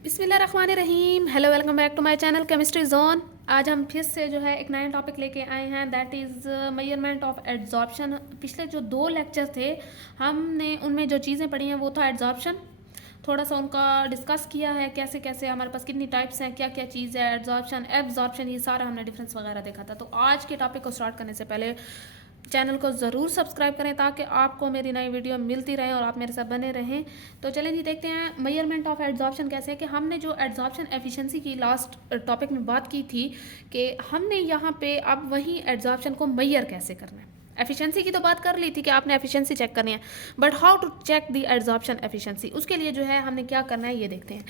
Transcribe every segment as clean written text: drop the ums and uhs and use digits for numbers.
बिस्मिल्लाहिर्रहमानिर्रहीम। Hello, welcome back to my channel chemistry zone. आज हम फिर से जो है एक नया टॉपिक लेके आए हैं, that is measurement of adsorption. पिछले जो 2 लेक्चर थे हमने उनमें जो चीज़ें पढ़ी हैं वो था एड्जॉर्प्शन। थोड़ा सा उनका डिस्कस किया है, कैसे कैसे हमारे पास कितनी टाइप्स हैं, क्या क्या चीज़ है, एड्जॉर्प्शन एब्जॉर्प्शन, ये सारा हमने डिफरेंस वगैरह देखा था। तो आज के टॉपिक को स्टार्ट करने से पहले चैनल को ज़रूर सब्सक्राइब करें ताकि आपको मेरी नई वीडियो मिलती रहे और आप मेरे साथ बने रहें। तो चलें जी, देखते हैं मेजरमेंट ऑफ एड्जॉर्प्शन कैसे है। कि हमने जो एड्जॉर्प्शन एफिशिएंसी की लास्ट टॉपिक में बात की थी कि हमने यहाँ पे अब वही एड्जॉर्प्शन को मेजर कैसे करना है। एफिशिएंसी की तो बात कर ली थी कि आपने एफिशिएंसी चेक करनी है, but how to check the adsorption efficiency, उसके लिए जो है हमने क्या करना है ये देखते हैं।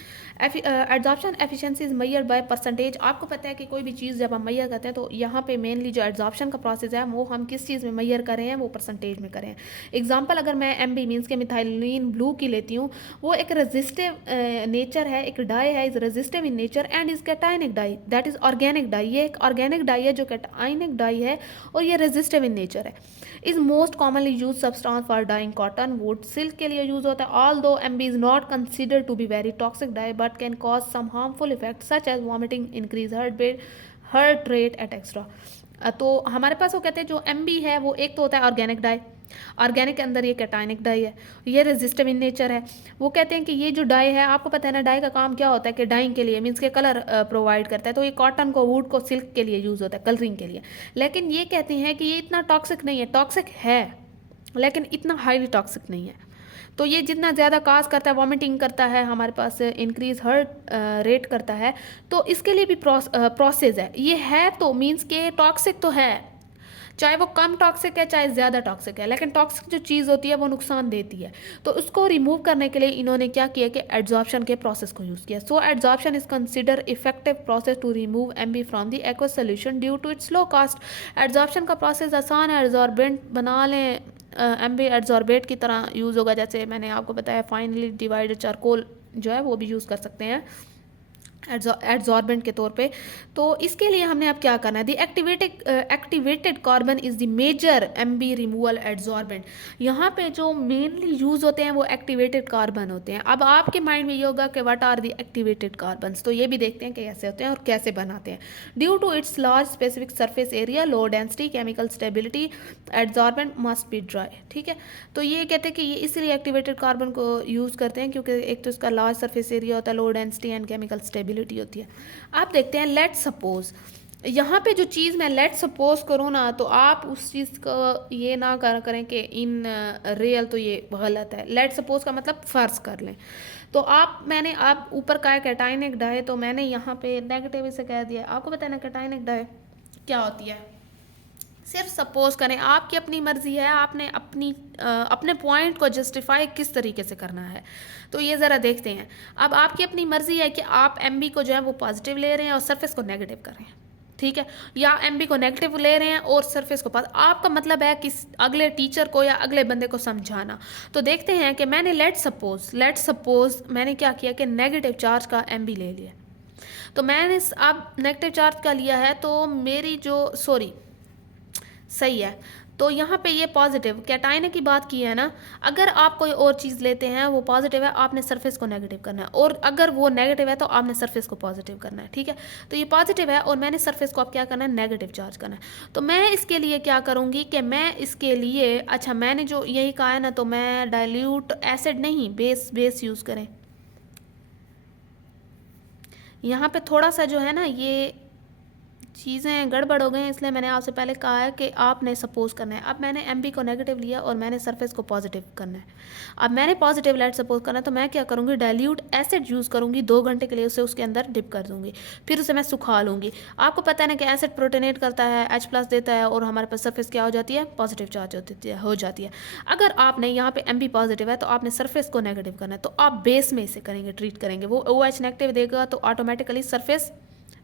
Adsorption efficiency is measured by percentage. आपको पता है कि कोई भी चीज़ जब हम मेजर करते हैं तो यहाँ पे मेनली जो एड्जॉर्प्शन का प्रोसेस है वो हम किस चीज़ में मेजर करें हैं, वो परसेंटेज में करें। एग्जाम्पल अगर मैं MB मीन्स के मिथाइलिन ब्लू की लेती हूँ, वो एक रेजिस्टिव नेचर है, एक डाई है, is resistive in nature and is cationic dye, that is organic dye. ये एक ऑर्गेनिक डाई है जो कैटाइनिक डाई है और ये रेजिस्टिव इन नेचर है। Is most commonly use substance for dyeing cotton wood, silk के लिए यूज होता है। Although MB is not considered to be very toxic dye but can cause some harmful effect such as vomiting, increase heart rate et extra. तो हमारे पास वो कहते हैं जो MB है वो एक तो होता है ऑर्गेनिक डाई, ऑर्गेनिक के अंदर ये कैटाइनिक डाई है, ये रेजिस्टिव इन नेचर है। वो कहते हैं कि ये जो डाई है, आपको पता है ना डाई का काम क्या होता है कि डाइंग के लिए मीन्स के कलर प्रोवाइड करता है। तो ये कॉटन को, वुड को, सिल्क के लिए यूज़ होता है कलरिंग के लिए। लेकिन ये कहते हैं कि ये इतना टॉक्सिक नहीं है, टॉक्सिक है लेकिन इतना हाईली टॉक्सिक नहीं है। तो ये जितना ज़्यादा काज करता है, वॉमिटिंग करता है, हमारे पास इंक्रीज हार्ट रेट करता है, तो इसके लिए भी प्रोसेस है। ये है तो मीन्स के टॉक्सिक तो है, चाहे वो कम टॉक्सिक है चाहे ज़्यादा टॉक्सिक है, लेकिन टॉक्सिक जो चीज़ होती है वो नुकसान देती है। तो उसको रिमूव करने के लिए इन्होंने क्या किया कि एड्जॉर्प्शन के प्रोसेस को यूज़ किया। So adsorption is considered effective process to remove MB from the aqueous solution due to its low cost. Adsorption का प्रोसेस आसान है, एड्जॉर्बेंट बना लें, MB एड्जॉर्बेट की तरह यूज़ होगा। जैसे मैंने आपको बताया फाइनली डिवाइडेड चारकोल जो है वो भी यूज़ कर सकते हैं एड्जॉर्बेंट के तौर पे। तो इसके लिए हमने अब क्या करना है, the activated carbon is the major MB removal adsorbent. यहाँ पे जो मेनली यूज होते हैं वो एक्टिवेटेड कार्बन होते हैं। अब आपके माइंड में ये होगा कि what are the activated carbon, तो ये भी देखते हैं कि कैसे होते हैं और कैसे बनाते हैं। Due to its large specific surface area, low density, chemical stability, adsorbent must be dry. ठीक है, तो ये कहते हैं कि ये इसलिए एक्टिवेटेड कार्बन को यूज़ करते हैं क्योंकि एक तो इसका लार्ज सरफेस एरिया होता है, low density and chemical stability होती है। आप देखते हैं, लेट सपोज यहाँ पे जो चीज़ मैं लेट सपोज करूँ ना, तो आप उस चीज़ को ये ना करें कि इन रियल, तो ये गलत है। लेट सपोज का मतलब फ़र्ज कर लें। तो मैंने आप ऊपर का है कैटाइनिक डाई, तो मैंने यहाँ पे नेगेटिव इसे कह दिया। आपको पता है ना कैटाइनिक डाई क्या होती है। सिर्फ सपोज करें, आपकी अपनी मर्जी है, आपने अपने पॉइंट को जस्टिफाई किस तरीके से करना है। तो ये ज़रा देखते हैं। अब आपकी अपनी मर्जी है कि आप MB को जो है वो पॉजिटिव ले रहे हैं और सरफेस को नेगेटिव कर रहे हैं, ठीक है, या MB को नेगेटिव ले रहे हैं और सरफेस को पॉजिटिव। आपका मतलब है कि अगले टीचर को या अगले बंदे को समझाना। तो देखते हैं कि मैंने लेट सपोज मैंने क्या किया कि नेगेटिव चार्ज का MB ले लिया। तो मैंने अब नेगेटिव चार्ज का लिया है, तो मेरी जो सही है, तो यहाँ पे ये पॉजिटिव कैटाइनिक की बात की है ना। अगर आप कोई और चीज़ लेते हैं वो पॉजिटिव है, आपने सरफेस को नेगेटिव करना है, और अगर वो नेगेटिव है तो आपने सरफेस को पॉजिटिव करना है। ठीक है, तो ये पॉजिटिव है और मैंने सरफेस को अब क्या करना है, नेगेटिव चार्ज करना है। तो मैं इसके लिए क्या करूँगी कि मैं इसके लिए, अच्छा मैंने जो यही कहा है ना, तो मैं डाइल्यूट एसिड नहीं, बेस यूज़ करें। यहाँ पे थोड़ा सा जो है ना ये चीज़ें गड़बड़ हो गई हैं, इसलिए मैंने आपसे पहले कहा है कि आपने सपोज करना है। अब मैंने MB को नेगेटिव लिया और मैंने सरफेस को पॉजिटिव करना है। अब मैंने पॉजिटिव लेट सपोज करना है, तो मैं क्या करूँगी, डाइल्यूट एसिड यूज़ करूँगी, 2 घंटे के लिए उसे उसके अंदर डिप कर दूँगी, फिर उसे मैं सुखा लूँगी। आपको पता है ना कि एसिड प्रोटोनेट करता है, H+ देता है, और हमारे पास सरफेस क्या हो जाती है, पॉजिटिव चार्ज हो जाती है। अगर आपने यहाँ पे MB पॉजिटिव है तो आपने सरफेस को नेगेटिव करना है, तो आप बेस में इसे करेंगे, ट्रीट करेंगे। वो OH नेगेटिव देगा तो ऑटोमेटिकली सरफेस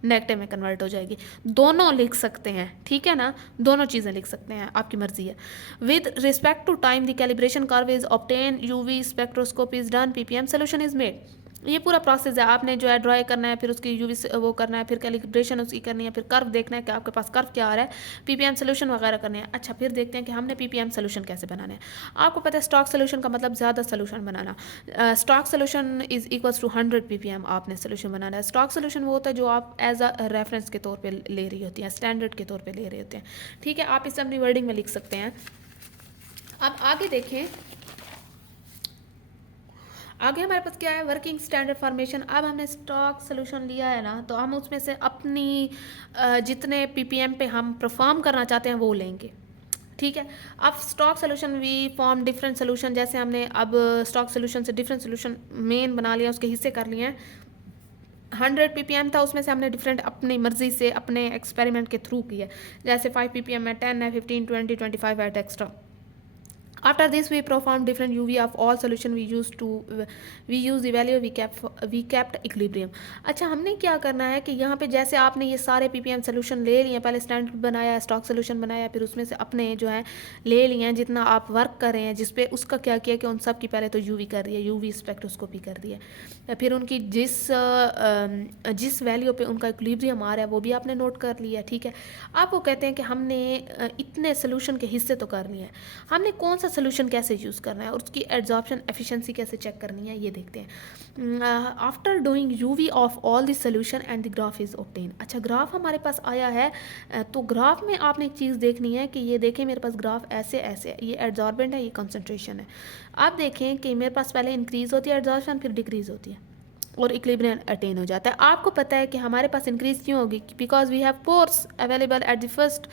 नेगेटिव में कन्वर्ट हो जाएगी। दोनों लिख सकते हैं, ठीक है ना, दोनों चीज़ें लिख सकते हैं, आपकी मर्जी है। With respect to time the calibration curve is obtain, UV spectroscopy is done, PPM solution is made. ये पूरा प्रोसेस है, आपने जो है ड्राई करना है, फिर उसकी यूवी वो करना है, फिर कैलिब्रेशन उसकी करनी है, फिर कर्व देखना है कि आपके पास कर्व क्या आ रहा है, पीपीएम सोल्यूशन वगैरह करने हैं। अच्छा, फिर देखते हैं कि हमने पीपीएम सोल्यूशन कैसे बनाना है। आपको पता है स्टॉक सोल्यूशन का मतलब ज़्यादा सोल्यूशन बनाना। Stock solution is equals to 100 ppm आपने सोल्यूशन बनाना है। स्टॉक सोल्यूशन वो होता है जो आप एज अ रेफरेंस के तौर पर ले रही होती हैं, स्टैंडर्ड के तौर पर ले रहे होते हैं। ठीक है, आप इसे अपनी वर्डिंग में लिख सकते हैं। अब आगे देखें, आगे हमारे पास क्या है, वर्किंग स्टैंडर्ड फॉर्मेशन। अब हमने स्टॉक सोल्यूशन लिया है ना, तो हम उसमें से अपनी जितने पीपीएम पे हम परफॉर्म करना चाहते हैं वो लेंगे। ठीक है, अब stock solution we form different solution, जैसे हमने अब स्टॉक सोल्यूशन से डिफरेंट सोल्यूशन मेन बना लिया, उसके हिस्से कर लिए हैं। 100 पीपीएम था, उसमें से हमने डिफरेंट अपनी मर्जी से अपने एक्सपेरिमेंट के थ्रू किया, जैसे 5 पीपीएम में 10 है, 15, 20, 25 et extra. After this, we performed different UV of all solution we used the value we kept equilibrium. अच्छा, हमने क्या करना है कि यहाँ पे जैसे आपने ये सारे पीपीएम सोल्यूशन ले लिए, पहले स्टैंडर्ड बनाया, स्टॉक सोल्यूशन बनाया, फिर उसमें से अपने जो है ले लिए हैं जितना आप वर्क कर रहे हैं, जिस पे उसका क्या किया कि उन सब की पहले तो यूवी कर दिया, यूवी स्पेक्ट्रोस्कोपी कर दिया, फिर उनकी जिस वैल्यू पे उनका इक्विलिब्रियम आ रहा है वो भी आपने नोट कर लिया। ठीक है, आप वो कहते हैं कि हमने इतने सोल्यूशन के हिस्से तो कर लिए हैं, हमने कौन सा सोल्यूशन कैसे यूज़ करना है और उसकी एड्जॉर्प्शन एफिशिएंसी कैसे चेक करनी है, ये देखते हैं। After doing UV of all this solution and the graph is obtain. अच्छा, ग्राफ हमारे पास आया है, तो ग्राफ में आपने एक चीज़ देखनी है कि ये देखें मेरे पास ग्राफ ऐसे ऐसे है, ये एड्जॉर्बेंट है, ये कंसंट्रेशन है। आप देखें कि मेरे पास पहले इंक्रीज़ होती है एड्जॉर्प्शन, फिर डिक्रीज़ होती है और इक्विलिब्रियम अटेन हो जाता है। आपको पता है कि हमारे पास इंक्रीज क्यों होगी, because we have pores available at the first.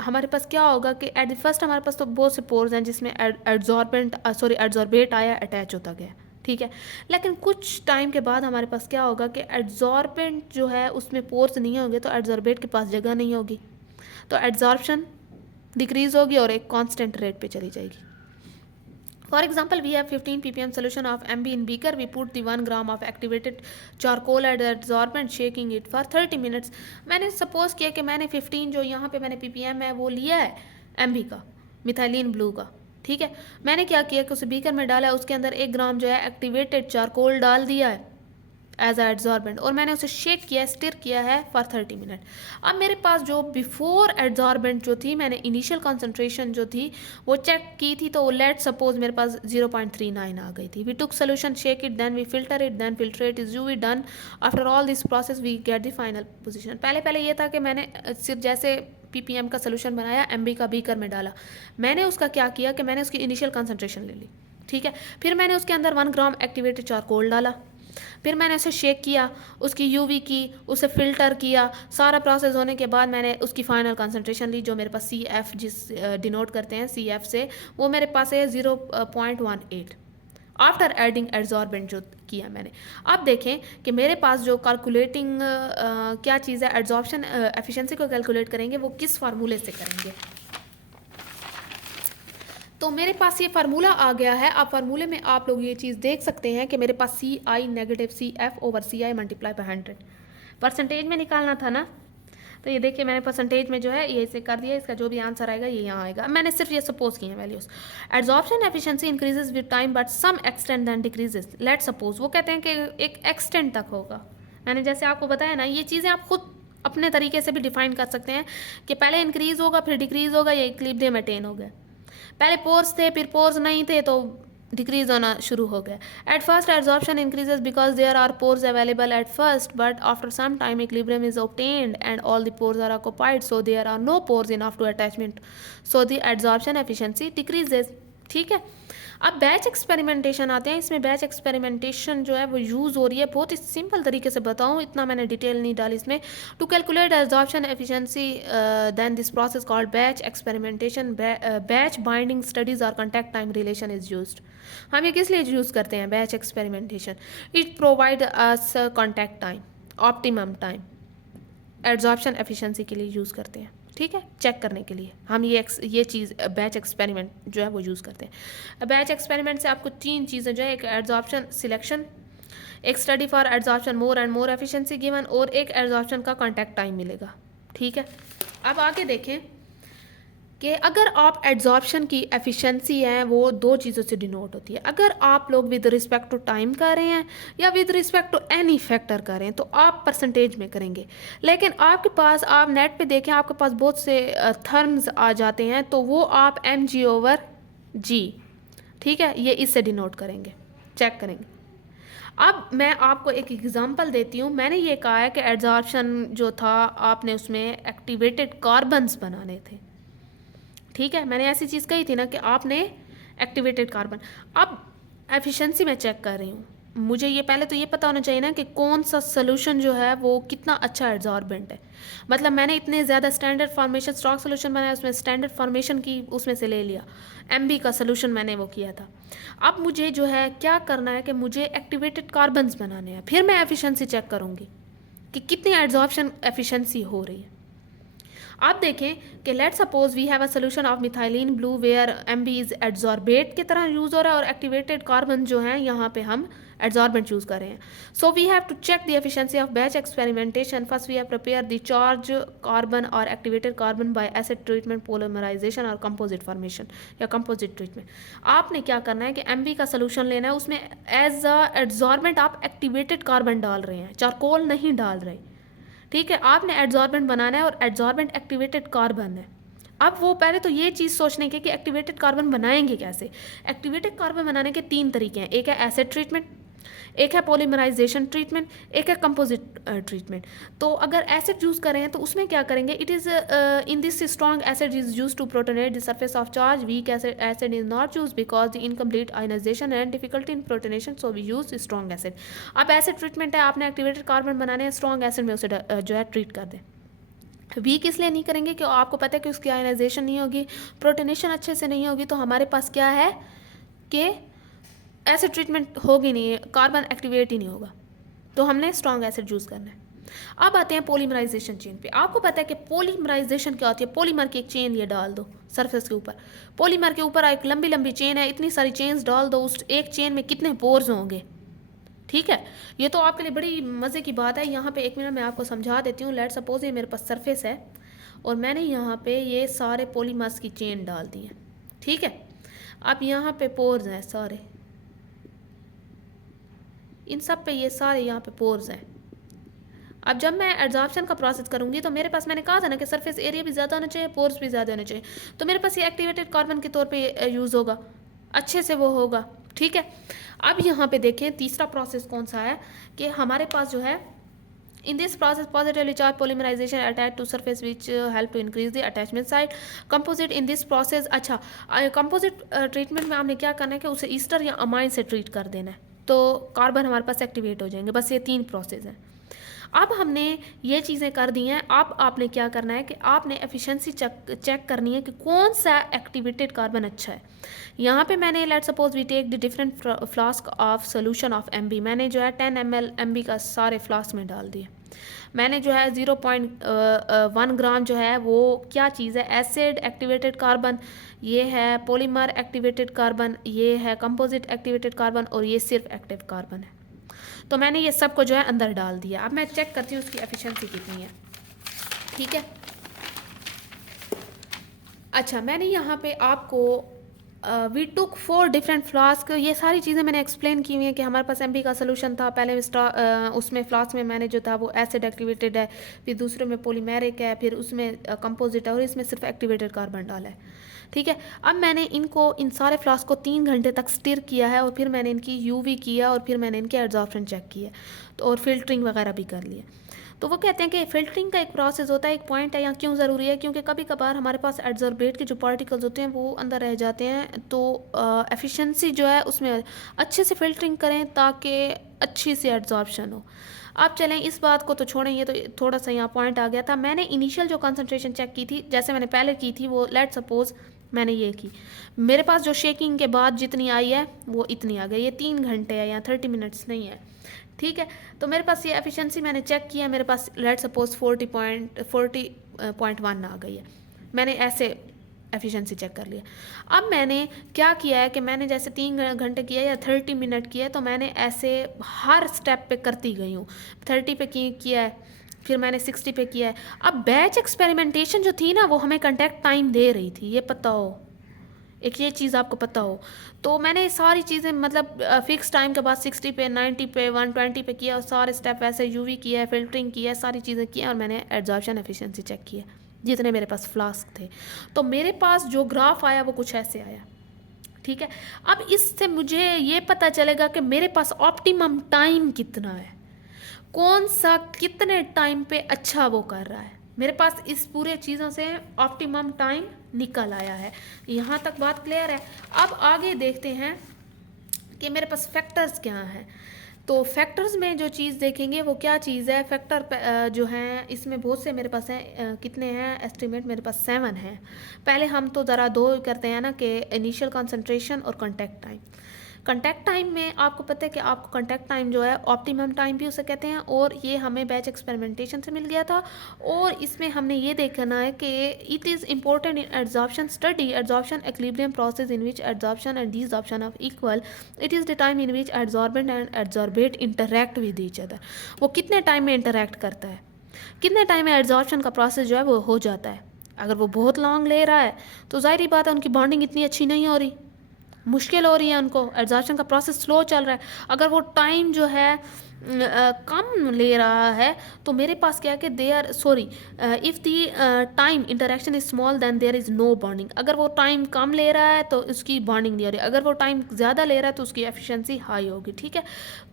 हमारे पास क्या होगा कि एट द फर्स्ट हमारे पास तो बहुत से पोर्स हैं जिसमें एड्जॉर्बेट आया, अटैच होता गया। ठीक है, लेकिन कुछ टाइम के बाद हमारे पास क्या होगा कि एड्जॉर्बेंट जो है उसमें पोर्स नहीं होंगे, तो एड्जॉर्बेट के पास जगह नहीं होगी, तो एड्जॉर्प्शन डिक्रीज होगी और एक कांस्टेंट रेट पे चली जाएगी। For example, we have 15 ppm solution of MB in beaker. We put the 1 gram of activated charcoal at the adsorbent, shaking it for 30 minutes. मैंने सपोज किया कि मैंने 15 जो यहाँ पे मैंने ppm है वो लिया है MB का, मिथाइलिन ब्लू का। ठीक है, मैंने क्या किया कि उसे बीकर में डाला, उसके अंदर 1 ग्राम जो है एक्टिवेटेड चारकोल डाल दिया है एज एड्जॉर्बेंट, और मैंने उसे शेक किया, स्टिर किया है फॉर 30 मिनट। अब मेरे पास जो बिफोर एड्जॉर्बेंट जो थी, मैंने इनिशियल कंसंट्रेशन जो थी वो चेक की थी, तो लेट सपोज मेरे पास 0.39 आ गई थी। We took solution, shake it, then we filter it, then filtrate is UV done. After all this process we get the final position. पहले ये था कि मैंने सिर्फ जैसे पीपीएम का सोल्यूशन बनाया, एमबी का बीकर में डाला, मैंने उसका क्या किया कि मैंने उसकी इनिशियल कंसंट्रेशन ले ली। ठीक है, फिर मैंने उसके अंदर 1 ग्राम एक्टिवेटेड चारकोल डाला, फिर मैंने उसे शेक किया, उसकी यूवी की, उसे फ़िल्टर किया, सारा प्रोसेस होने के बाद मैंने उसकी फ़ाइनल कंसंट्रेशन ली, जो मेरे पास CF जिस डिनोट करते हैं CF से, वो मेरे पास है 0.18 आफ्टर एडिंग एड्जॉर्बेंट जो किया मैंने। अब देखें कि मेरे पास जो कैलकुलेटिंग क्या चीज़ है, एड्जॉर्प्शन एफिशिएंसी को कैलकुलेट करेंगे वो किस फार्मूले से करेंगे। तो मेरे पास ये फार्मूला आ गया है। अब फार्मूले में आप लोग ये चीज़ देख सकते हैं कि मेरे पास CI negative CF over CI multiply by 100 percentage में निकालना था ना, तो ये देखिए मैंने परसेंटेज में जो है ये इसे कर दिया, इसका जो भी आंसर आएगा ये यहाँ आएगा। मैंने सिर्फ ये सपोज किए हैं values. Adsorption efficiency increases with time but some extent then decreases. Let suppose वो कहते हैं कि एक एक्सटेंट तक होगा। मैंने जैसे आपको बताया ना, ये चीज़ें आप खुद अपने तरीके से भी डिफाइन कर सकते हैं कि पहले इंक्रीज होगा फिर डिक्रीज होगा, ये इक्विलिब्रियम अटेन हो गया। पहले पोर्स थे फिर पोर्स नहीं थे तो डिक्रीज होना शुरू हो गया। At first adsorption increases because there are pores available at first, but after some time equilibrium is obtained and all the pores are occupied, so there are no pores enough to attachment, so the adsorption efficiency decreases. ठीक है, अब batch experimentation आते हैं। इसमें batch experimentation जो है वो use हो रही है, बहुत ही सिंपल तरीके से बताऊँ, इतना मैंने डिटेल नहीं डाली इसमें। To calculate absorption efficiency then this process called batch experimentation, batch binding studies और contact time relation is used. हम ये किस लिए यूज़ करते हैं batch experimentation? It provide us contact time, optimum time, absorption efficiency के लिए यूज़ करते हैं। ठीक है, चेक करने के लिए हम ये चीज़ बैच एक्सपेरिमेंट जो है वो यूज़ करते हैं। बैच एक्सपेरिमेंट से आपको 3 चीज़ें जो है, एक एड्जॉर्प्शन सिलेक्शन, एक study for adsorption more and more efficiency given, और एक एड्जॉर्प्शन का कॉन्टैक्ट टाइम मिलेगा। ठीक है, अब आगे देखें कि अगर आप एड्जॉर्प्शन की एफिशिएंसी है वो दो चीज़ों से डिनोट होती है। अगर आप लोग विद रिस्पेक्ट टू टाइम कर रहे हैं या with respect to any factor कर रहे हैं तो आप परसेंटेज में करेंगे। लेकिन आपके पास आप नेट पे देखें आपके पास बहुत से थर्म्स आ जाते हैं तो वो आप mg/g, ठीक है, ये इससे डिनोट करेंगे, चेक करेंगे। अब मैं आपको एक एग्जांपल देती हूँ। मैंने ये कहा है कि एड्जॉर्प्शन जो था आपने उसमें एक्टिवेटेड कार्बन्स बनाने थे, ठीक है, मैंने ऐसी चीज़ कही थी ना कि आपने एक्टिवेटेड कार्बन। अब एफिशिएंसी मैं चेक कर रही हूँ, मुझे ये पहले तो ये पता होना चाहिए ना कि कौन सा सोल्यूशन जो है वो कितना अच्छा एड्जॉर्बेंट है। मतलब मैंने इतने ज़्यादा स्टैंडर्ड फॉर्मेशन स्टॉक सोल्यूशन बनाया, उसमें स्टैंडर्ड फॉर्मेशन की उसमें से ले लिया, एमबी का सोल्यूशन मैंने वो किया था। अब मुझे जो है क्या करना है कि मुझे एक्टिवेटेड कार्बन्स बनाने हैं, फिर मैं एफिशिएंसी चेक करूँगी कि कितनी एड्जॉर्प्शन एफिशिएंसी हो रही है। आप देखें कि let suppose we have a solution of methylene blue where MB is adsorbate की तरह यूज़ हो रहा है और एक्टिवेटेड कार्बन जो है यहाँ पे हम एड्जॉर्बेंट यूज़ कर रहे हैं। So we have to check the efficiency of batch experimentation. First we have prepare the charge carbon और activated carbon by acid treatment, polymerisation और कंपोजिट फॉर्मेशन या कंपोजिट ट्रीटमेंट। आपने क्या करना है कि एमबी का सोल्यूशन लेना है, उसमें एज अ एड्जॉर्बेंट आप एक्टिवेटेड कार्बन डाल रहे हैं, चारकोल नहीं डाल रहे, ठीक है। आपने एड्जॉर्बेंट बनाना है और एड्जॉर्बेंट एक्टिवेटेड कार्बन है। अब वो पहले तो ये चीज़ सोचने की कि एक्टिवेटेड कार्बन बनाएंगे कैसे। एक्टिवेटेड कार्बन बनाने के तीन तरीके हैं, एक है एसिड ट्रीटमेंट, एक है पॉलीमराइजेशन ट्रीटमेंट, एक है कंपोजिट ट्रीटमेंट। तो अगर एसिड यूज़ करें तो उसमें क्या करेंगे, it is in this strong acid is use to protonate the surface of charge. Weak acid is not use because the incomplete ionisation and difficulty in protonation, so we use strong acid. अब acid treatment है, आपने activated carbon बनाने हैं, strong acid में उसे जो है treat कर दें। वीक इसलिए नहीं करेंगे कि आपको पता है कि उसकी आयनाइजेशन नहीं होगी, प्रोटोनेशन अच्छे से नहीं होगी, तो हमारे पास क्या है कि एसिड ट्रीटमेंट होगी नहीं, कार्बन एक्टिवेट ही नहीं होगा, तो हमने स्ट्रॉन्ग एसिड यूज़ करना है। अब आते हैं पॉलीमराइजेशन चेन पे। आपको पता है कि पॉलीमराइजेशन क्या होती है। पॉलीमर की एक चेन ये डाल दो सरफेस के ऊपर, पॉलीमर के ऊपर एक लंबी लंबी चेन है, इतनी सारी चेन्स डाल दो, उस एक चेन में कितने पोर्स होंगे, ठीक है। ये तो आपके लिए बड़ी मज़े की बात है। यहाँ पे एक मिनट मैं आपको समझा देती हूँ। लेट सपोज ये मेरे पास सरफेस है और मैंने यहाँ पे ये सारे पॉलीमर्स की चेन डाल दी है, ठीक है। अब यहाँ पे पोर्स हैं सारे, इन सब पे ये सारे यहाँ पे पोर्स हैं। अब जब मैं एड्जॉर्प्शन का प्रोसेस करूँगी तो मेरे पास, मैंने कहा था ना कि सरफेस एरिया भी ज़्यादा होना चाहिए, पोर्स भी ज़्यादा होने चाहिए, तो मेरे पास ये एक्टिवेटेड कार्बन के तौर पे यूज़ होगा, अच्छे से वो होगा, ठीक है। अब यहाँ पे देखें तीसरा प्रोसेस कौन सा है कि हमारे पास जो है in this process positively charged polymerization attached to surface which help to increase the attachment side composite in this process। अच्छा, कंपोजिट ट्रीटमेंट में आपने क्या करना है कि उसे ईस्टर या अमाइन से ट्रीट कर देना है, तो कार्बन हमारे पास एक्टिवेट हो जाएंगे। बस ये तीन प्रोसेस हैं। अब हमने ये चीज़ें कर दी हैं। अब आपने क्या करना है कि आपने एफिशिएंसी चेक करनी है कि कौन सा एक्टिवेटेड कार्बन अच्छा है। यहाँ पे मैंने let suppose we take the different flask of solution of MB, मैंने जो है 10 ml एमबी का सारे फ्लास्क में डाल दिया। मैंने जो है 0.1 ग्राम जो है वो क्या चीज़ है, एसिड एक्टिवेटेड कार्बन, ये है पॉलीमर एक्टिवेटेड कार्बन, ये है कंपोजिट एक्टिवेटेड कार्बन और ये सिर्फ एक्टिव कार्बन है। तो मैंने ये सब को जो है अंदर डाल दिया। अब मैं चेक करती हूँ उसकी एफिशिएंसी कितनी है, ठीक है। अच्छा, मैंने यहाँ पे आपको वी टुक 4 डिफरेंट फ्लास्क, ये सारी चीज़ें मैंने एक्सप्लेन की हुई हैं कि हमारे पास एमबी का सोल्यूशन था। पहले उसमें फ्लास्क में मैंने जो था वो एसिड एक्टिवेटेड है, फिर दूसरे में पॉलीमेरिक है, फिर उसमें कंपोजिट है और इसमें सिर्फ एक्टिवेटेड कार्बन डाला है, ठीक है। अब मैंने इनको, इन सारे फ्लास्क को 3 घंटे तक स्टिर किया है और फिर मैंने इनकी यूवी किया और फिर मैंने इनके एड्जॉर्प्शन चेक किया तो और फिल्टरिंग वगैरह भी कर लिया। तो वो कहते हैं कि फिल्टरिंग का एक प्रोसेस होता है, एक पॉइंट है यहाँ क्यों ज़रूरी है, क्योंकि कभी कभार हमारे पास एड्जॉर्बेट के जो पार्टिकल्स होते हैं वो अंदर रह जाते हैं, तो एफिशिएंसी जो है उसमें अच्छे से फिल्टरिंग करें ताकि अच्छी सी एड्जॉर्प्शन हो। अब चलें इस बात को तो छोड़ें, ये तो थोड़ा सा यहाँ पॉइंट आ गया था। मैंने इनिशियल जो कंसनट्रेशन चेक की थी, जैसे मैंने पहले की थी, वो लेट सपोज मैंने ये की, मेरे पास जो शेकिंग के बाद जितनी आई है वो इतनी आ गई। ये 3 घंटे है, यहाँ 30 मिनट्स नहीं है, ठीक है। तो मेरे पास ये एफिशिएंसी मैंने चेक किया, मेरे पास लेट सपोज 40.1 आ गई है। मैंने ऐसे एफिशिएंसी चेक कर लिया। अब मैंने क्या किया है कि मैंने जैसे 3 घंटे किया या 30 मिनट किया है, तो मैंने ऐसे हर स्टेप पे करती गई हूँ। 30 पे किया है, फिर मैंने 60 पे किया है। अब बैच एक्सपेरिमेंटेशन जो थी ना वो हमें कंटेक्ट टाइम दे रही थी, ये पता हो, एक ये चीज़ आपको पता हो। तो मैंने सारी चीज़ें मतलब फिक्स टाइम के बाद 60 पे, 90 पे, 120 पे किया और सारे स्टेप वैसे यूवी किया है, फिल्टरिंग किया है, सारी चीज़ें की और मैंने एड्जॉर्प्शन एफिशिएंसी चेक की है जितने मेरे पास फ्लास्क थे। तो मेरे पास जो ग्राफ आया वो कुछ ऐसे आया, ठीक है। अब इससे मुझे ये पता चलेगा कि मेरे पास ऑप्टिमम टाइम कितना है, कौन सा कितने टाइम पे अच्छा वो कर रहा है। मेरे पास इस पूरे चीज़ों से ऑप्टिमम टाइम निकल आया है। यहाँ तक बात क्लियर है। अब आगे देखते हैं कि मेरे पास फैक्टर्स क्या हैं। तो फैक्टर्स में जो चीज़ देखेंगे वो क्या चीज़ है, फैक्टर जो हैं इसमें बहुत से मेरे पास हैं। कितने हैं एस्टिमेट, मेरे पास 7 हैं। पहले हम तो ज़रा दो करते हैं ना कि इनिशियल कंसंट्रेशन और कॉन्टैक्ट टाइम। कॉन्टैक्ट टाइम में आपको पता है कि आपको कॉन्टैक्ट टाइम जो है ऑप्टिमम टाइम भी उसे कहते हैं, और ये हमें बैच एक्सपेरिमेंटेशन से मिल गया था। और इसमें हमने ये देखना है कि it is important in adsorption study adsorption equilibrium process in which adsorption and desorption of equal. It is the time in which adsorbent and adsorbate interact with each other. वो कितने टाइम में इंटरैक्ट करता है, कितने time में adsorption का process जो है वो हो जाता है। अगर वो बहुत लॉन्ग ले रहा है तो ज़ाहिर बात है उनकी बॉन्डिंग इतनी अच्छी नहीं हो रही, मुश्किल हो रही है, उनको एड्जॉर्प्शन का प्रोसेस स्लो चल रहा है। अगर वो टाइम जो है कम ले रहा है तो मेरे पास क्या है कि they are sorry if the time interaction is small then there is no bonding. अगर वो टाइम कम ले रहा है तो उसकी बॉन्डिंग नहीं हो रही, अगर वो टाइम ज़्यादा ले रहा है तो उसकी एफिशिएंसी हाई होगी, ठीक है।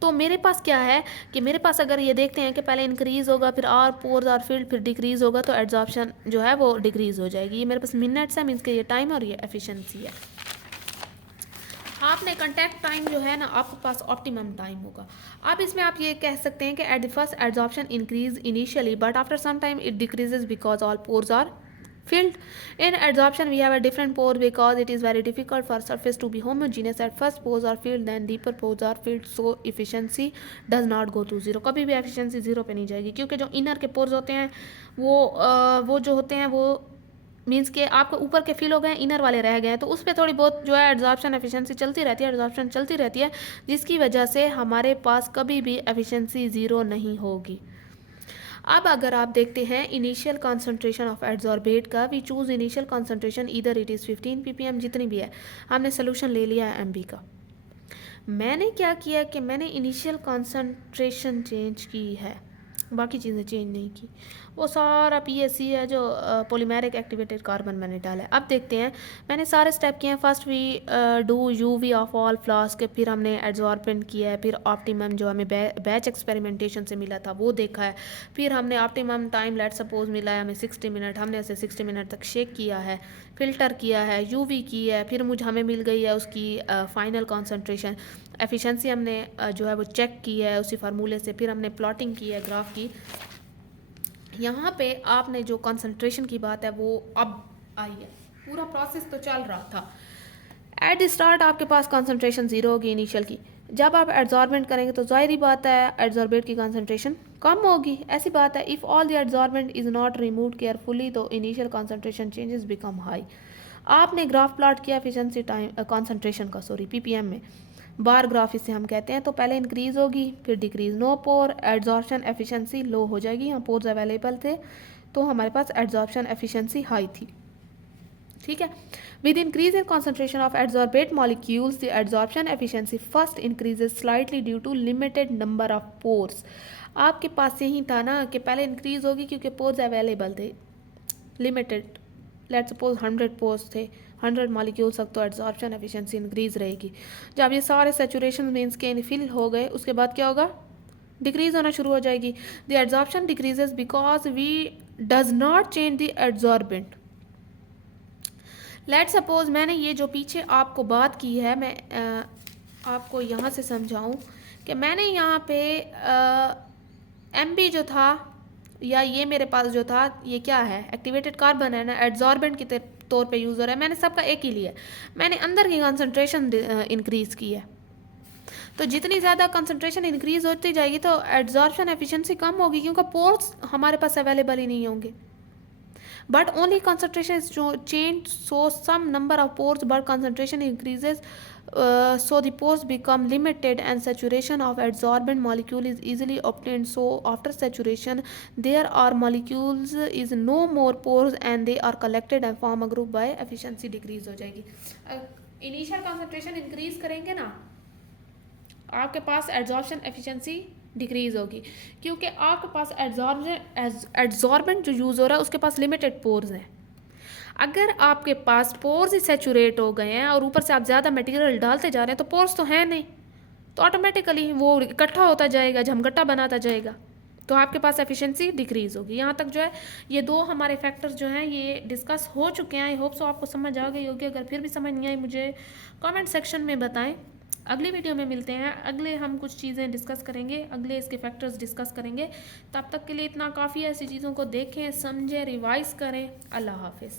तो मेरे पास क्या है कि मेरे पास अगर ये देखते हैं कि पहले इंक्रीज़ होगा, फिर आर पोर्स आर फील्ड, फिर डिक्रीज़ होगा, तो एड्जॉर्प्शन जो है वो डिक्रीज़ हो जाएगी। ये मेरे पास मिनट्स है, मीन्स के ये टाइम और ये एफिशिएंसी है। आपने कॉन्टैक्ट टाइम जो है ना आपके पास ऑप्टिमम टाइम होगा। अब इसमें आप ये कह सकते हैं कि at the first adsorption increase initially but after some time it decreases because all pores are filled. In adsorption we have a different pore because it is very difficult for surface to be homogeneous. At first pores are filled, then deeper pores are filled, so efficiency does not go to zero. कभी भी efficiency zero पे नहीं जाएगी, क्योंकि जो inner के pores होते हैं वो जो होते हैं वो मीन्स के आपको ऊपर के फिल हो गए, इनर वाले रह गए हैं, तो उस पर थोड़ी बहुत जो है एड्जॉर्प्शन एफिशिएंसी चलती रहती है, एड्जॉर्प्शन चलती रहती है, जिसकी वजह से हमारे पास कभी भी एफिशिएंसी ज़ीरो नहीं होगी। अब अगर आप देखते हैं इनिशियल कॉन्सेंट्रेशन ऑफ एड्जॉर्बेट का, वी चूज़ इनिशियल कॉन्सेंट्रेशन इधर इट इज़ 15 ppm, जितनी भी है हमने सोल्यूशन ले लिया है MB का। मैंने क्या किया कि मैंने इनिशियल कॉन्सेंट्रेशन चेंज की है, बाकी चीज़ें चेंज नहीं की। वो सारा PAC है जो पॉलीमेरिक एक्टिवेटेड कार्बन मैंने डाला है। अब देखते हैं, मैंने सारे स्टेप किए हैं। First we do UV of all flask, फिर हमने एड्जॉर्बेंट किया है, फिर ऑप्टिमम जो हमें बैच एक्सपेरिमेंटेशन से मिला था वो देखा है, फिर हमने ऑप्टिमम टाइम लेट सपोज मिला है हमें 60 मिनट, हमने उसे 60 मिनट तक शेक किया है, फ़िल्टर किया है, UV की है, फिर हमें मिल गई है उसकी फाइनल कॉन्सेंट्रेशन। एफिशिएंसी हमने जो है वो चेक की है उसी फार्मूले से, फिर हमने प्लॉटिंग की है ग्राफ की। यहाँ पे आपने जो कंसंट्रेशन की बात है वो अब आई है, पूरा प्रोसेस तो चल रहा था। एट द स्टार्ट आपके पास कंसंट्रेशन ज़ीरो होगी इनिशियल की, जब आप एड्जॉर्बेंट करेंगे तो ज़ाहिर बात है एड्जॉर्बेट की कंसंट्रेशन कम होगी, ऐसी बात है। If all the adsorbent is not remove carefully तो initial concentration changes become high. आपने ग्राफ प्लॉट किया एफिशिएंसी टाइम कंसंट्रेशन का PPM में, बार ग्राफ इसे हम कहते हैं। तो पहले इंक्रीज़ होगी फिर डिक्रीज़, नो पोर एड्जॉर्प्शन एफिशिएंसी लो हो जाएगी। यहाँ पोर्स अवेलेबल थे तो हमारे पास एड्जॉर्प्शन एफिशिएंसी हाई थी, ठीक है। With increase in concentration of adsorbate molecules the adsorption efficiency first increases slightly due to limited number of pores. आपके पास यही था ना कि पहले इंक्रीज होगी क्योंकि पोर्स अवेलेबल थे, लिमिटेड, लेट सपोज 100 पोर्स थे, 100 मॉलिक्यूल्स तक, तो एड्जॉर्प्शन एफिशिएंसी इंक्रीज रहेगी। जब ये सारे सैचुरेशन मीन्स के फिल हो गए उसके बाद क्या होगा, डिक्रीज होना शुरू हो जाएगी। The adsorption decreases because we does not change the adsorbent. Let suppose मैंने ये जो पीछे आपको बात की है, मैं आपको यहाँ से समझाऊँ कि मैंने यहाँ पे MB जो था या ये मेरे पास जो था ये क्या है, एक्टिवेटेड कार्बन है ना, एड्जॉर्बेंट के तौर पे यूज़ हो रहा है। मैंने सबका एक ही लिया, मैंने अंदर की कंसंट्रेशन इंक्रीज़ की है। तो जितनी ज़्यादा कंसंट्रेशन इंक्रीज़ होती जाएगी तो एड्जॉर्प्शन एफिशिएंसी कम होगी, क्योंकि पोर्स हमारे पास अवेलेबल ही नहीं होंगे। But only concentration is changed, so some number of pores but concentration increases so the pores become limited and saturation of adsorbent molecule is easily obtained. So after saturation there are molecules is no more pores and they are collected and form a group by efficiency decrease हो जाएगी. Initial concentration increase करेंगे ना, आपके पास adsorption efficiency decrease होगी, क्योंकि आपके पास adsorbent जो use हो रहा है उसके पास लिमिटेड पोर्स हैं. अगर आपके पास पोर्स ही सेचुरेट हो गए हैं और ऊपर से आप ज़्यादा मटेरियल डालते जा रहे हैं तो पोर्स तो है नहीं, तो ऑटोमेटिकली वो इकट्ठा होता जाएगा, झमगट्टा बनाता जाएगा, तो आपके पास एफिशिएंसी डिक्रीज़ होगी. यहाँ तक जो है ये दो हमारे फैक्टर्स जो हैं ये डिस्कस हो चुके हैं. आई होप सो आपको समझ आ गई होगी. अगर फिर भी समझ नहीं आई मुझे कमेंट सेक्शन में बताएं. अगली वीडियो में मिलते हैं. अगले हम कुछ चीज़ें डिस्कस करेंगे, अगले इसके फैक्टर्स डिस्कस करेंगे. तब तक के लिए इतना काफ़ी है. ऐसी चीज़ों को देखें, समझें, रिवाइज़ करें. अल्लाह हाफिज़.